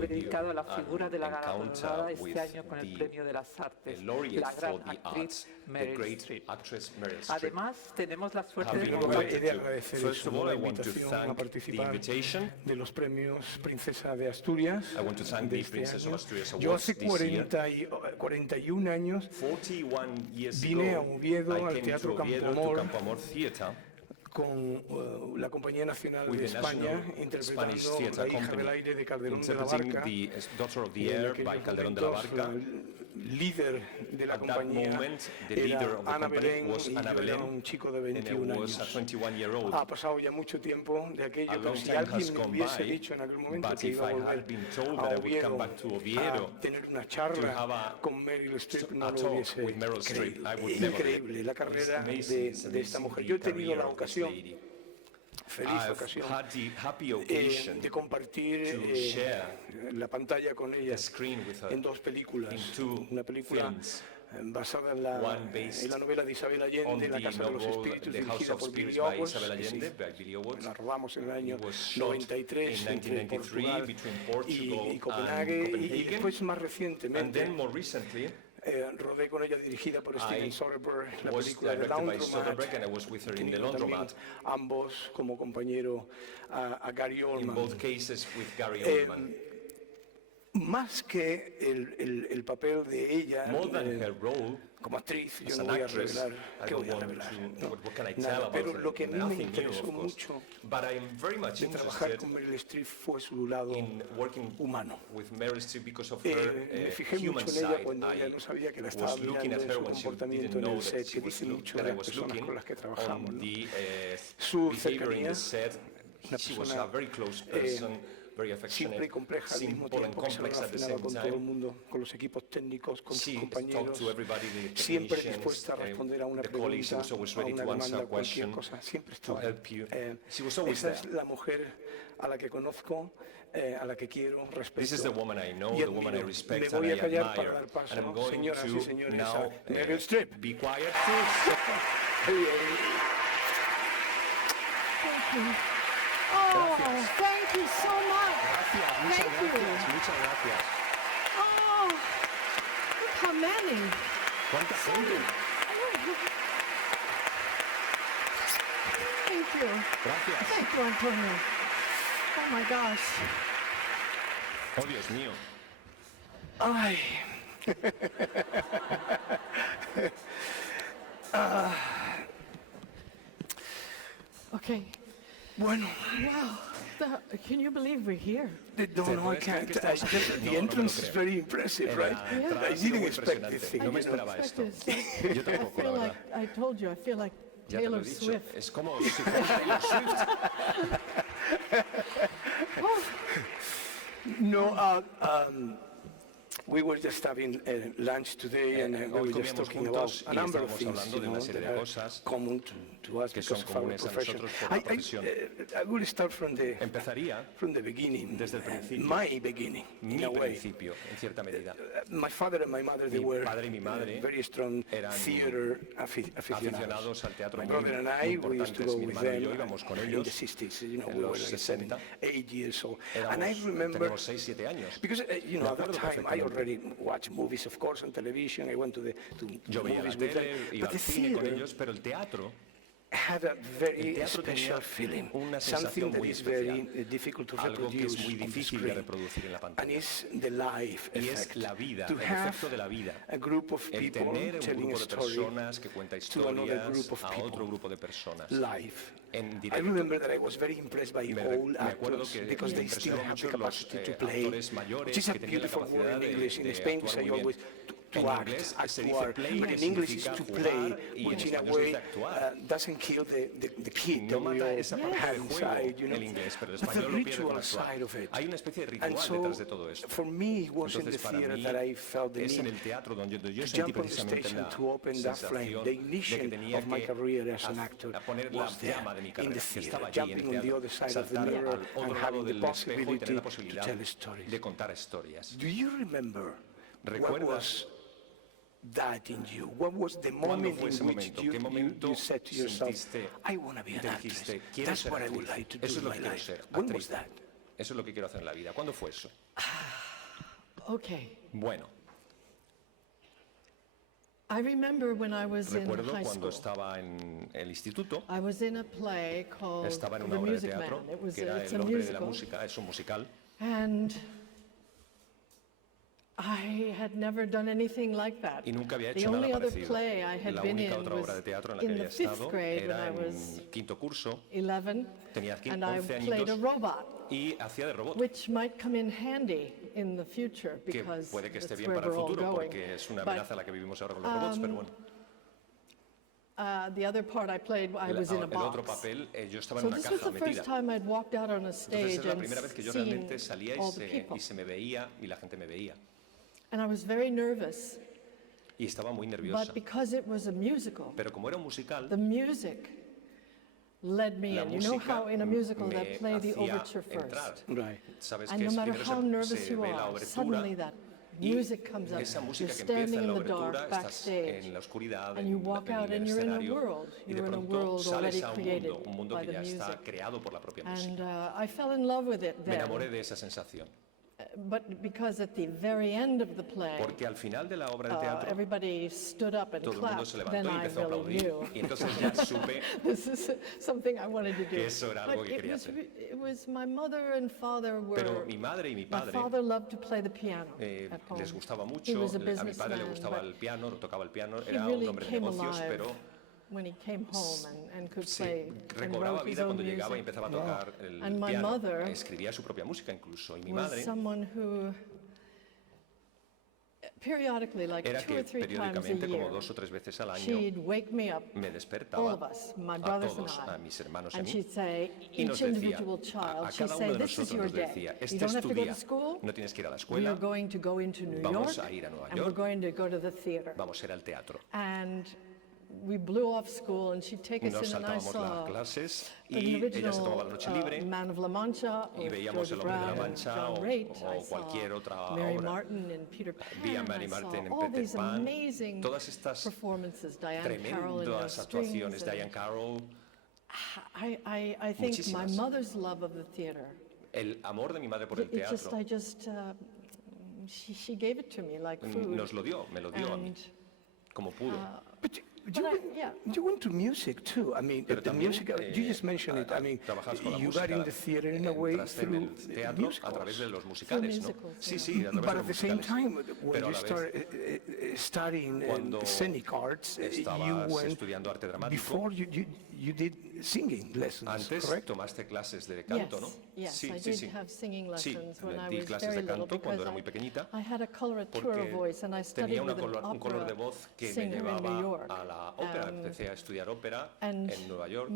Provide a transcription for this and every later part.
dedicado a la figura de la galardonada este año con el Premio de las Artes, la gran actriz Meryl Streep. Además, tenemos la suerte de contar agradecer la invitación a participar de los Premios Princesa de Asturias de este año. Yo hace 41 años vine a Oviedo al Teatro Campoamor con la Compañía Nacional de España interpretando La hija del aire de Calderón de la Barca, líder de la compañía era Ana Belén y yo era un chico de 21 años. Ha pasado ya mucho tiempo de aquello, pero si alguien me hubiese dicho en aquel momento que iba a volver a Oviedo a tener una charla con Meryl Streep, no lo hubiese creído. Increíble la carrera de esta mujer. Yo he tenido la feliz ocasión de compartir la pantalla con ella en dos películas. Una película basada en la novela de Isabel Allende, La Casa de los Espíritus, dirigida por Billy Owens. La rodamos en el año 93 entre Portugal y Copenhague, y después más recientemente rodé con ella, dirigida por Steven Soderbergh, la película de Laundromat, ambos como compañero a Gary Oldman. Más que el papel de ella como actriz, yo no voy a revelar, ¿qué voy a revelar? No, nada, pero lo que a mí me interesó mucho de trabajar con Meryl Streep fue su lado humano. Me fijé mucho en ella cuando ella no sabía que la estaba mirando en su comportamiento en el set, que dice mucho de las personas con las que trabajamos, ¿no? Su cercanía, una persona simple y compleja al mismo tiempo, que se relacionaba con todo el mundo, con los equipos técnicos, con sus compañeros, siempre dispuesta a responder a una pregunta, a una demanda, a cualquier cosa, siempre estaba. Esa es la mujer a la que conozco, a la que quiero, respeto y admiro. Me voy a callar para dar paso, señoras y señores, a Meryl Streep. Oh, thank you so much. Gracias, muchas gracias. Oh, look how many. ¿Cuánta gente? Thank you. Gracias. Thank you, Antonio. Oh my gosh. Oh, Dios mío. Ay. Okay. Bueno. Wow. Can you believe we're here? No, I can't. The entrance is very impressive, right? Yeah. I didn't expect this thing. I didn't expect it. Yo tampoco, I feel la like, verdad. I told you, I feel like Ya te lo he Taylor dicho. Swift. Es como si fuera Taylor Swift. No, we were just having lunch today, and we were just talking about a number of things, you know, that are common to us because of our profession. I will start from the beginning, desde el principio. my beginning, in a way. Principio, en cierta medida. My father and my mother, they were padre y mi madre very strong theater aficionados al teatro. My brother and I, we used to go with them íbamos con in the ellos 60s, you know, en we were los like 60. 7, 8 years old. And I remember, Teníamos 6, 7 años. because, you know, at that acuerdo time I perfectamente. already watched movies, of course, on television. I went to Yo veía la movies with them. tele, iba But al the cine con theater ellos, pero el teatro had a very teatro special tenía feeling, una something sensación that muy is very especial, difficult to algo que reproduce es muy on the difícil de screen. reproducir en la And pantalla. it's the life Y effect. es la vida, To el have efecto de la vida. a group of El people tener un telling a grupo de story personas que cuenta to another historias group of a otro people grupo de personas. live. En I directo. remember that I was very impressed by all me acuerdo actors que because me they still impresionó have mucho the los capacity to play, actores mayores which is a que tenían la beautiful word capacidad in English. In de Spain we actuar say muy bien. always to En act, inglés se dice actuar, play, but que in English it's significa to jugar, play, y which en in a español se way dice actuar. doesn't kill the kid No that we mata all esa parte have del juego, inside, you know. el inglés, pero el But the español lo pierde con ritual actuar. side of it. Hay una especie de And ritual so, detrás de todo esto. for me, it was in the Entonces, para theater mí, that I felt the es en need el teatro donde yo to sentí jump on the precisamente station la to open that flame. sensación The de que ignition tenía of my que career as an actor a poner la was there llama de mi in carrera, the que theater, estaba allí en jumping el on the teatro, other side of the saltar mirror al and otro lado having the del espejo y tener possibility la to posibilidad tell stories. de contar historias. Do you remember what ¿Recuerdas was that in you? What was the cuándo moment fue ese in which momento? you ¿Qué momento said to yourself, sentiste I want to be y an te actress. dijiste, quiero That's ser what I would actriz? like to do Eso es in lo my que quiero life. ser, When actriz. was that? Eso es lo que quiero hacer en la vida. ¿Cuándo fue eso? Okay. Bueno, I remember when I was in recuerdo high cuando school. estaba en el instituto, I was in a play called estaba en The una obra de Music teatro Man. que era It's a El hombre de la musical. música, es un musical, And I had never done anything like that. y nunca había The hecho only nada other parecido. play I had La been única in otra obra de was teatro en la que in había the fifth estado grade when era I en was quinto curso, 11, tenía and I 11 played a añitos robot, y hacía de robot, which might come in handy in the future que because puede que esté that's bien where para el we're all futuro going. porque es una But, amenaza a la que vivimos ahora con los robots, pero bueno. The other part I played, I was in a El otro box. papel, yo estaba So en una this was caja the first metida. time I'd walked out on a Entonces stage es la and primera vez que yo seen realmente salía all the people. y se me veía y la gente me veía. And I was very nervous, Y estaba muy but nerviosa. because it was a musical, Pero como era un musical, the music led me la in. You know música how in a musical me they play the hacía overture entrar. first? Right. Sabes And que no es matter primero how nervous se you ve la are, obertura suddenly that y music comes up. esa You're música que empieza standing en la in the dark obertura, estás backstage, en la oscuridad, and you en walk out el and you're in a escenario, world. y de You're in a pronto world sales already a created un mundo by que the ya está music. creado por la propia And música. I fell in love with it Me then. enamoré de esa sensación, But because at the very end of the play, porque al final de la obra de teatro everybody stood up and todo el mundo clapped, se then levantó y I empezó a really aplaudir, knew y entonces ya supe this is something I wanted to do. que eso era algo But que quería hacer. it was my mother and father Pero were. mi madre y mi My padre father loved to play the piano at home. les gustaba He mucho, was a a mi padre le businessman, gustaba but el piano, tocaba el piano, he era un really hombre de came negocios, alive pero when he came home and could sí, play and recobraba wrote his vida own cuando llegaba y music. empezaba a tocar el And my piano, mother escribía su propia música incluso, y mi Was madre someone who periodically, like era 2 que or 3 times a periódicamente, como year, 2 o 3 veces al año, she'd wake me up, me all despertaba of us, my a brothers todos, and a I, mis hermanos y a and mí, she'd say, y nos each decía, individual a child, she'd cada say, uno de this is nosotros your nos day. decía, You este don't es have tu to go día, to school. no tienes que ir a la We are escuela, going to go into New vamos York, a ir a Nueva and we're York, going to go to the theater. vamos a ir al teatro. And we blew off school, and she'd take us Nos in, and I saltábamos saw las clases an y ella se tomaba original la noche libre Man of La Mancha, y of veíamos George El hombre de la Brown, Mancha John o Raitt. I saw cualquier otra Mary obra. Martin and Peter Pan. Vi a I Mary saw Martin en all Peter these Pan, amazing todas estas performances, Diane Carroll in tremendas those actuaciones, strings. Diane Carroll, I think my Muchísimas. mother's love of the theater, el amor de mi madre por el it just, teatro, I just, she gave it to me like food. nos lo dio, me lo dio a mí, And, como pudo. But But yeah. you went to music too. I mean, Pero the también, music, you just mentioned it. I mean, trabajas con la you música, got in the theater in a way entraste en through el teatro a musicals. través de los musicales, ¿no? musicals, Sí, yeah. sí, a través But de at los the same musicales. time, when Pero a you la vez, started studying cuando scenic arts, you estabas went estudiando arte dramático, before you did singing lessons, antes correct? tomaste clases de canto, ¿no? Yes, Sí, I sí, did sí. have singing Sí, lessons when I di was clases very de little canto cuando because era muy pequeñita, I had a coloratura porque voice and I studied tenía with an un color de opera voz que me singer in New llevaba York. a la ópera. Empecé a estudiar ópera And en Nueva York.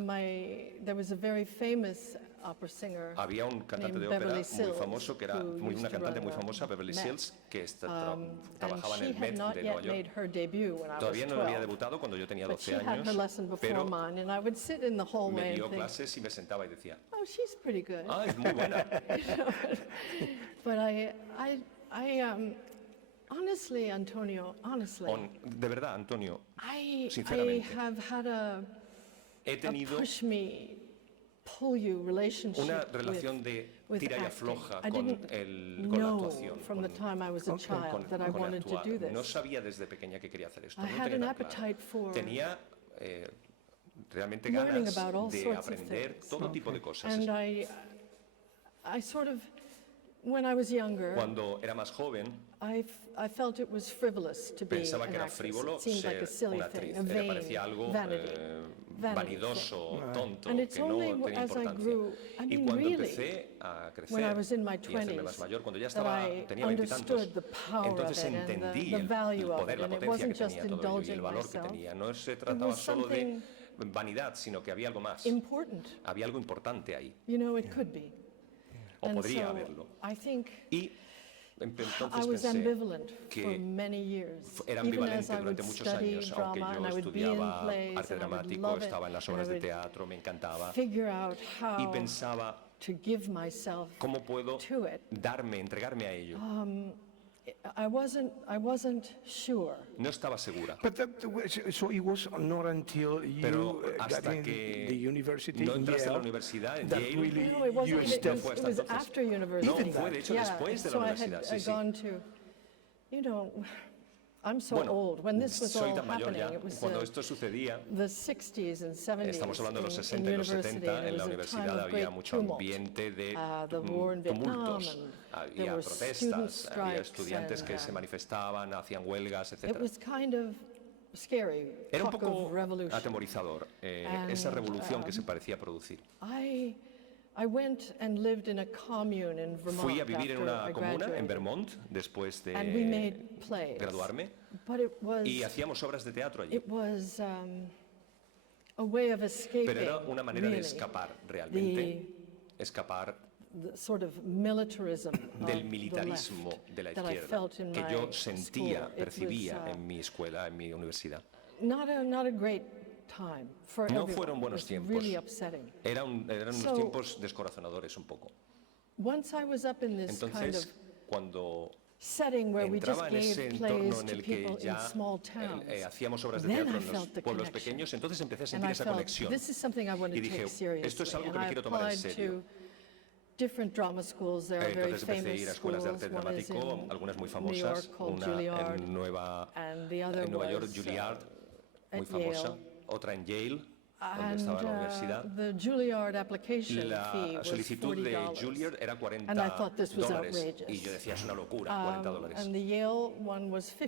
there was a very famous opera singer Había un cantante named de ópera Beverly muy Sills, famoso que era who used una to cantante run muy the famosa, Beverly Met. Sills, que and trabajaba en she el had Met not de yet Nueva made York. her debut when I was Todavía no había 12. debutado cuando yo tenía But she 12 had her años, lesson before pero mine, and I would sit in the me hallway dio and think, clases y me sentaba y decía, oh, she's pretty good. ah, es muy buena. But honestly, Antonio, honestly, De verdad, Antonio, I sinceramente, have had a tenido push me, pull you relationship una relación de with tira y acting. afloja I con didn't la know actuación, from the time I was a child that I con wanted to actuar. do No this. sabía desde pequeña que quería hacer esto. I No had tenía an nada claro. appetite for Tenía realmente learning ganas about all de sorts of aprender things. todo tipo de cosas. And I sort of, when I was younger, Cuando era más joven, I felt it was frivolous to be pensaba an que era actress. frívolo It seemed like a ser silly una thing, actriz. a Me vain parecía algo vanity vanidoso, thing. tonto, And it's que no only tenía as I importancia. grew, I Y mean, cuando really, empecé a crecer when I was in my y a hacerme más 20s, mayor, cuando ya that I tenía veintitantos, understood the power of entonces it and entendí the el value of poder, it, la and it potencia que wasn't just tenía todo ello y el indulging valor que myself. tenía. No se It trataba was solo de something vanidad, sino que había algo más. important. Había algo importante ahí, You know, it could be. o And podría so haberlo. I think Y I entonces was pensé ambivalent for que many years. era Even ambivalente as I would durante muchos study años, aunque drama and yo I would be in estudiaba plays arte and I would dramático, love it, estaba en las and I obras de would teatro, me encantaba, figure out y how pensaba to give myself cómo puedo to it. entregarme a ello. I wasn't sure. No estaba segura. So it was not until Pero you got hasta in que the university no in entraste a la Yale, universidad en that Yale. really No, it wasn't. you stepped. It was after university. No, fue de hecho Yeah, después de la so universidad. I had gone to, you know, I'm so old. When this was soy all tan mayor happening, ya. it was Cuando esto sucedía, the 60s and 70s estamos hablando de los in 60 y los university, 70, and it en la was a universidad time of había great mucho tumult. ambiente de The war in Vietnam, tumultos, and there había were student protestas, había strikes, estudiantes que and, se manifestaban, hacían huelgas, It etc. was kind of scary, Era un talk poco of revolution. atemorizador esa revolución que se parecía producir. I went and lived in a commune in Vermont Fui a vivir en after una I comuna en graduated. Vermont después de And we made plays. graduarme But it was, y hacíamos obras de teatro allí. it was a way of escaping, Pero era una manera de really, escapar realmente, escapar the sort of militarism del of militarismo the de la left that I izquierda felt in que my yo sentía, school. It percibía was, en mi escuela, en mi universidad. not a great time for No everyone. fueron buenos It was tiempos. really upsetting. Eran unos So, tiempos descorazonadores un poco. Once I was up in this kind of Entonces, cuando setting where we just entraba en ese gave entorno plays en to el que people in ya small towns, hacíamos obras de then teatro I en los felt the pueblos connection. pequeños, entonces empecé a And sentir I esa felt, conexión. this is something I want to Y dije, take seriously. esto es algo que And me I quiero tomar en applied serio. to different drama schools. There are very Entonces empecé a ir a famous escuelas schools. de arte One is dramático, in algunas muy New famosas, York called una Juilliard, en Nueva York York, Juilliard, muy at famosa, Yale. otra en Yale, donde And estaba la universidad. the Juilliard application fee La was solicitud de $40. Juilliard era 40 And I thought this was dólares outrageous. y yo decía, es una locura, 40 dólares. And the Yale one was Y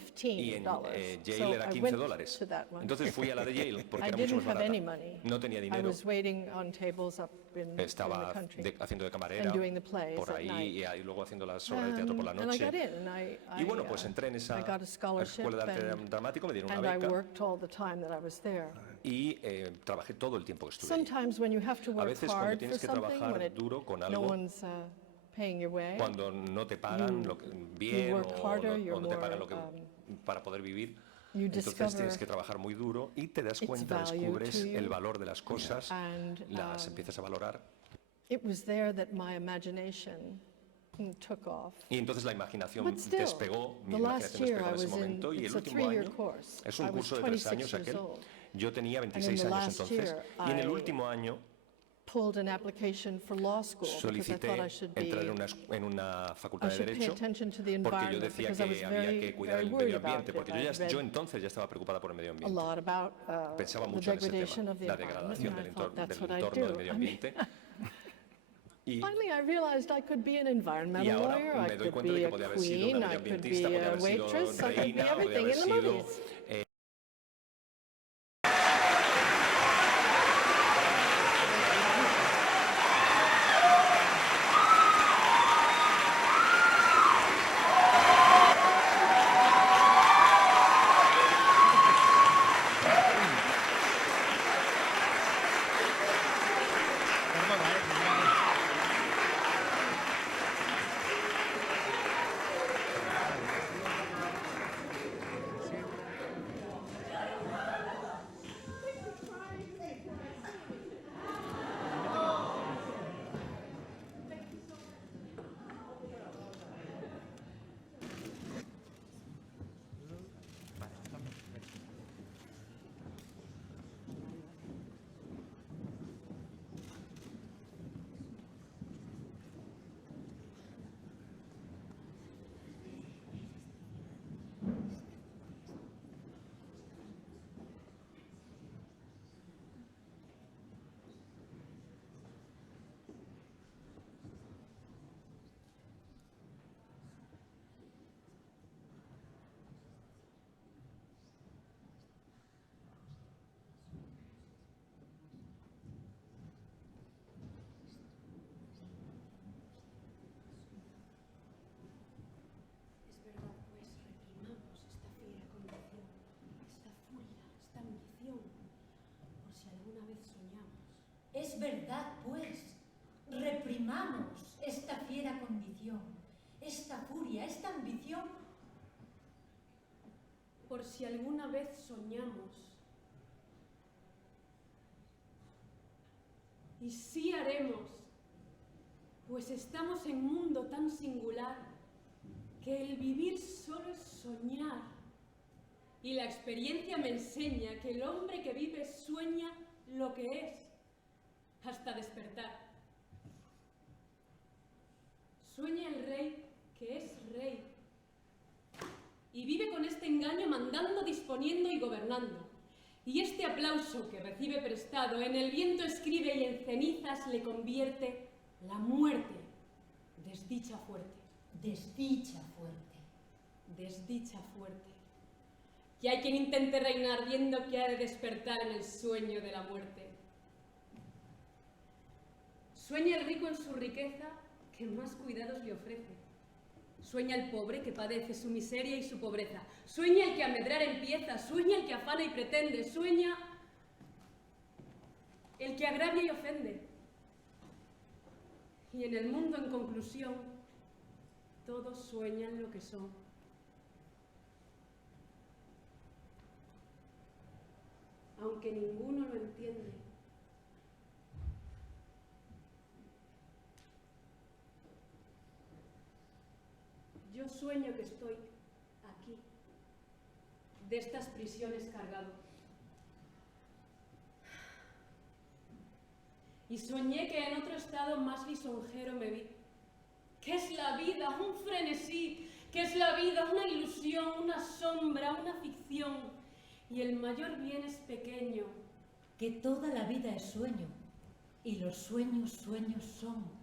en $15. Yale So era I 15 went dólares. to that one. Entonces fui a la de Yale porque I era mucho didn't más have any barata. money. No tenía I dinero. was waiting on tables up in the Estaba country. haciendo de camarera and doing the plays por at ahí night. y luego haciendo las obras de teatro por la And I noche. got in, and Y bueno, pues entré en esa I got a scholarship, escuela de arte and dramático, me dieron I una beca worked all the time that I was there. y trabajé todo el tiempo que estuve ahí. Sometimes when you have to A work veces cuando hard for tienes que something, when trabajar duro con no algo, one's paying your way, cuando no te pagan bien work harder, o no te pagan you're para poder vivir, you entonces discover tienes que trabajar muy duro y te das its cuenta, value descubres to you. el valor de las cosas, and las empiezas a valorar it was there that my imagination took off. y entonces la imaginación But still, despegó, mi the last imaginación year despegó I en ese was in, momento y el it's a último 3-year año course. es I un was curso de 3 26 años years aquel. old. Yo tenía And in 26 the años last entonces year, y en el I último año pulled an application for law school because I solicité thought I should entrar be en una facultad I de should pay Derecho attention to the porque yo environment decía because I was que había very, que cuidar very el worried medio about ambiente, it. porque I'd yo read entonces ya estaba preocupada por el medio a ambiente. lot about Pensaba the mucho en ese degradation tema, of the la environment, degradación and I del thought that's what I'd entorno del do. medio ambiente. Y Finally, I realized I could be an environmental ahora lawyer, I me doy could cuenta de be que a podía haber sido queen, una I could medioambientista, be podía a haber sido waitress, I could be reina, podía everything haber in the sido movies. Es verdad, pues, reprimamos esta fiera condición, esta furia, esta ambición, por si alguna vez soñamos. Y sí haremos, pues estamos en un mundo tan singular que el vivir solo es soñar. Y la experiencia me enseña que el hombre que vive sueña lo que es, hasta despertar. Sueña el rey que es rey. Y vive con este engaño mandando, disponiendo y gobernando. Y este aplauso que recibe prestado en el viento escribe y en cenizas le convierte la muerte. Desdicha fuerte. Desdicha fuerte. Desdicha fuerte. Que hay quien intente reinar viendo que ha de despertar en el sueño de la muerte. Sueña el rico en su riqueza que más cuidados le ofrece. Sueña el pobre que padece su miseria y su pobreza. Sueña el que a medrar empieza. Sueña el que afana y pretende. Sueña el que agravia y ofende. Y en el mundo, en conclusión, todos sueñan lo que son. Aunque ninguno lo entiende. Yo sueño que estoy aquí, de estas prisiones cargado. Y soñé que en otro estado más lisonjero me vi. ¿Qué es la vida? Un frenesí. ¿Qué es la vida? Una ilusión, una sombra, una ficción. Y el mayor bien es pequeño. Que toda la vida es sueño. Y los sueños, sueños son.